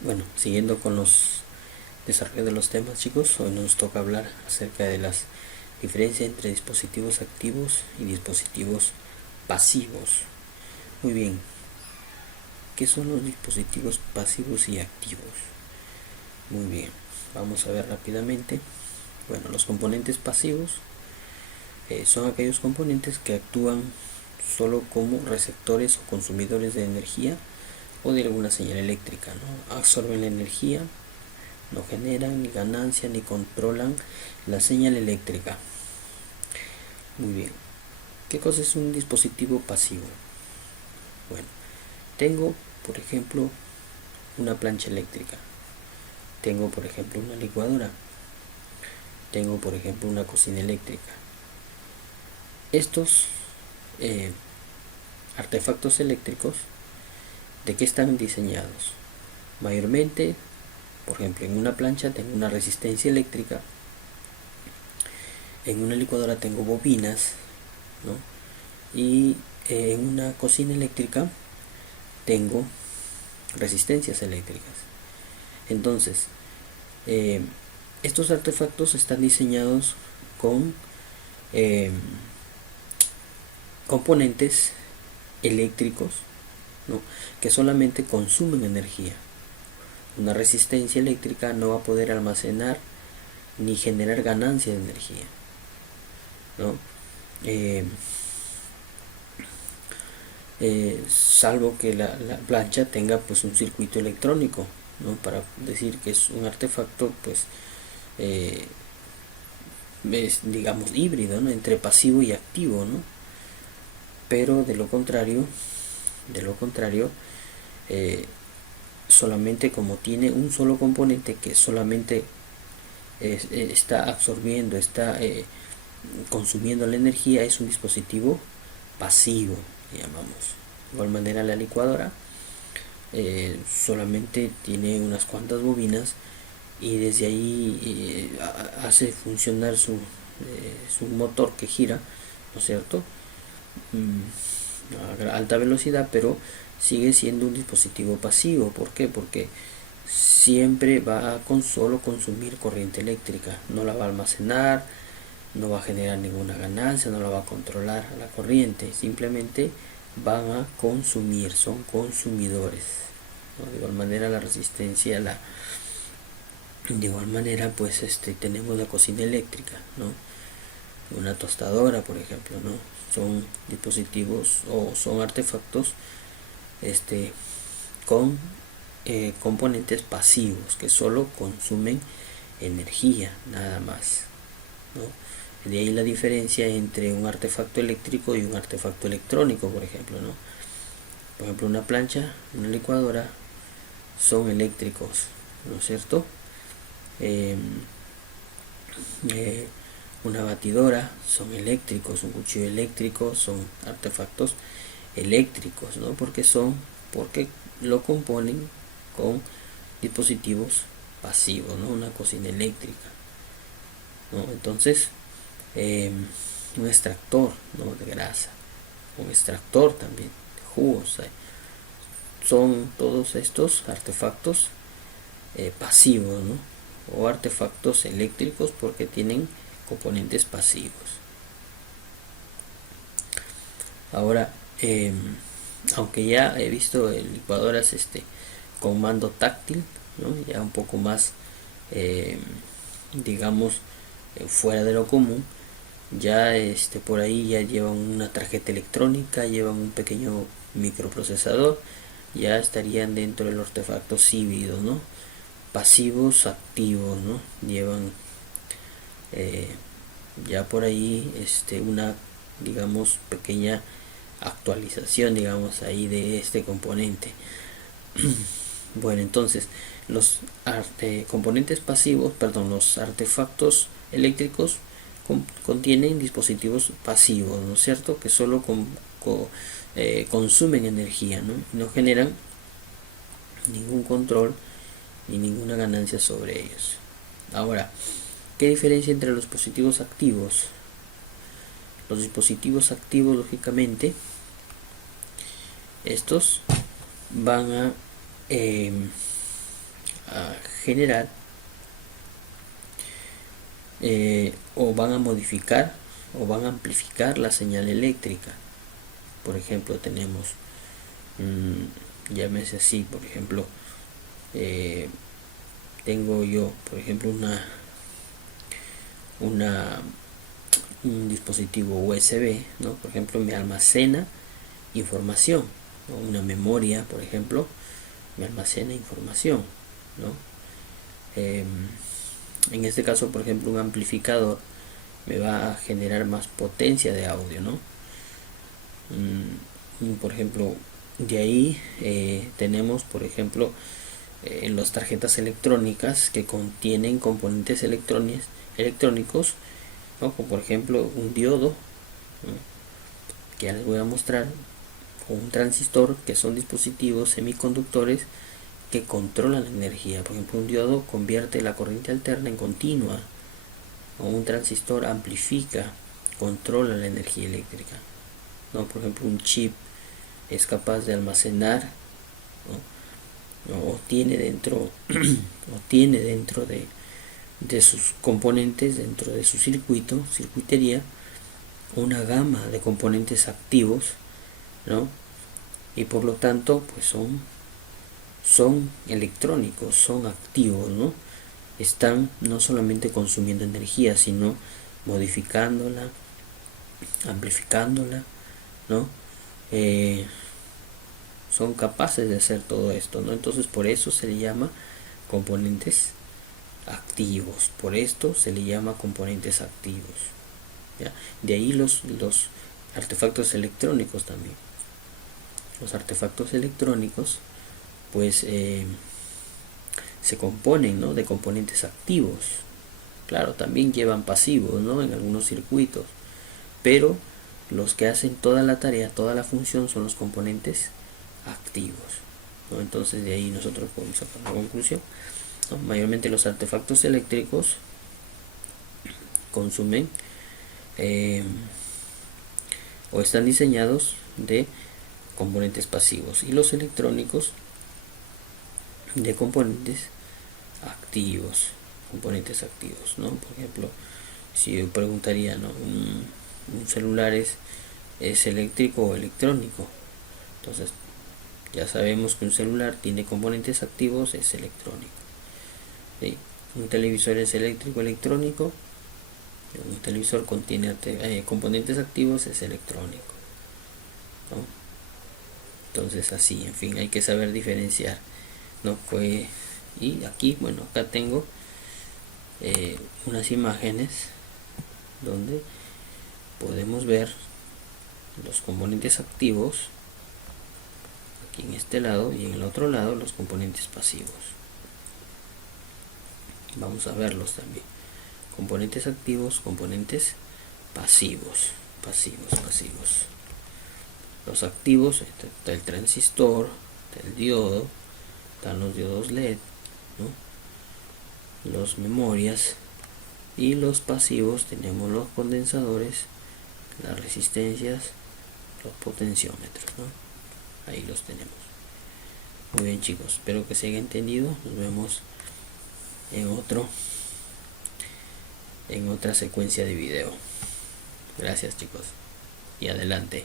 Bueno, siguiendo con los desarrollo de los temas, chicos, hoy nos toca hablar acerca de las diferencias entre dispositivos activos y dispositivos pasivos. Muy bien, ¿qué son los dispositivos pasivos y activos? Muy bien, vamos a ver rápidamente. Bueno, los componentes pasivos son aquellos componentes que actúan solo como receptores o consumidores de energía o de alguna señal eléctrica, ¿no? Absorben la energía, no generan ni ganancia ni controlan la señal eléctrica. Muy bien. ¿Qué cosa es un dispositivo pasivo? Bueno, tengo, por ejemplo, una plancha eléctrica. Tengo, por ejemplo, una licuadora. Tengo, por ejemplo, una cocina eléctrica. Estos eh, artefactos eléctricos, ¿de qué están diseñados? Mayormente, por ejemplo, en una plancha tengo una resistencia eléctrica. En una licuadora tengo bobinas, ¿no? Y en una cocina eléctrica tengo resistencias eléctricas. Entonces, eh, estos artefactos están diseñados con eh, componentes eléctricos, ¿no? Que solamente consumen energía. Una resistencia eléctrica no va a poder almacenar ni generar ganancia de energía, ¿no? Eh, Salvo que la plancha tenga pues un circuito electrónico, ¿no? Para decir que es un artefacto pues eh, es digamos híbrido, ¿no? Entre pasivo y activo, ¿no? Pero de lo contrario eh, solamente como tiene un solo componente que solamente está absorbiendo, está consumiendo la energía, es un dispositivo pasivo, llamamos. De igual manera la licuadora solamente tiene unas cuantas bobinas y desde ahí hace funcionar su motor que gira, ¿no es cierto? A alta velocidad, pero sigue siendo un dispositivo pasivo. ¿Por qué? Porque siempre va a solo consumir corriente eléctrica, no la va a almacenar, no va a generar ninguna ganancia, no la va a controlar a la corriente, simplemente van a consumir, son consumidores, ¿no? De igual manera la resistencia, de igual manera pues tenemos la cocina eléctrica, ¿no? Una tostadora, por ejemplo, ¿no? Son dispositivos o son artefactos con componentes pasivos que solo consumen energía, nada más, ¿no? De ahí la diferencia entre un artefacto eléctrico y un artefacto electrónico, por ejemplo, ¿no? Por ejemplo, una plancha, una licuadora son eléctricos, ¿no es cierto? Eh, eh, una batidora son eléctricos, un cuchillo eléctrico son artefactos eléctricos, ¿no? Porque lo componen con dispositivos pasivos, ¿no? Una cocina eléctrica, ¿no? Entonces, eh, un extractor, ¿no? De grasa, un extractor también de jugos, son todos estos artefactos pasivos, ¿no? O artefactos eléctricos porque tienen componentes pasivos. Ahora, aunque ya he visto licuadoras con mando táctil, ¿no? Ya un poco más, eh, digamos, fuera de lo común, ya por ahí ya llevan una tarjeta electrónica, llevan un pequeño microprocesador, ya estarían dentro del artefacto híbridos, ¿no? Pasivos, activos, ¿no? Llevan eh, ya por ahí una, digamos, pequeña actualización, digamos, ahí de este componente. Bueno, entonces los componentes pasivos, perdón, los artefactos eléctricos contienen dispositivos pasivos, ¿no es cierto? Que solo consumen energía, ¿no? No generan ningún control ni ninguna ganancia sobre ellos. Ahora, ¿qué diferencia entre los dispositivos activos? Los dispositivos activos, lógicamente, estos van a a generar o van a modificar o van a amplificar la señal eléctrica. Por ejemplo, tenemos, llámese así, por ejemplo, tengo yo, por ejemplo, un dispositivo USB, ¿no? Por ejemplo, me almacena información, ¿no? Una memoria, por ejemplo, me almacena información, ¿no? En este caso, por ejemplo, un amplificador me va a generar más potencia de audio, ¿no? Por ejemplo, de ahí tenemos, por ejemplo, en las tarjetas electrónicas que contienen componentes electrónicos, ¿no? Como por ejemplo un diodo, ¿no? Que ya les voy a mostrar, o un transistor, que son dispositivos semiconductores que controlan la energía. Por ejemplo, un diodo convierte la corriente alterna en continua, o un transistor amplifica, controla la energía eléctrica, ¿no? Por ejemplo, un chip es capaz de almacenar, ¿no? O tiene dentro de sus componentes, dentro de su circuitería, una gama de componentes activos, ¿no? Y por lo tanto, pues son electrónicos, son activos, ¿no? Están no solamente consumiendo energía, sino modificándola, amplificándola, ¿no? Son capaces de hacer todo esto, ¿no? Entonces, por eso se le llama componentes activos. Por esto se le llama componentes activos, ¿ya? De ahí los artefactos electrónicos también. Los artefactos electrónicos, pues, se componen, ¿no? De componentes activos. Claro, también llevan pasivos, ¿no? En algunos circuitos. Pero los que hacen toda la tarea, toda la función, son los componentes activos, ¿no? Entonces de ahí nosotros podemos sacar la conclusión, ¿no? Mayormente los artefactos eléctricos consumen o están diseñados de componentes pasivos, y los electrónicos de componentes activos, ¿no? Por ejemplo, si yo preguntaría, ¿no? Un celular es eléctrico o electrónico. Entonces ya sabemos que un celular tiene componentes activos, es electrónico, ¿sí? Un televisor es eléctrico, electrónico. Un televisor contiene componentes activos, es electrónico, ¿no? Entonces así, en fin, hay que saber diferenciar, ¿no? Y aquí, bueno, acá tengo unas imágenes donde podemos ver los componentes activos aquí en este lado, y en el otro lado los componentes pasivos. Vamos a verlos también. Componentes activos, componentes pasivos. Los activos, está el transistor, está el diodo, están los diodos LED, ¿no? Los memorias. Y los pasivos tenemos los condensadores, las resistencias, los potenciómetros, ¿no? Ahí los tenemos. Muy bien, chicos, espero que se haya entendido. Nos vemos en otra secuencia de video. Gracias, chicos, y adelante.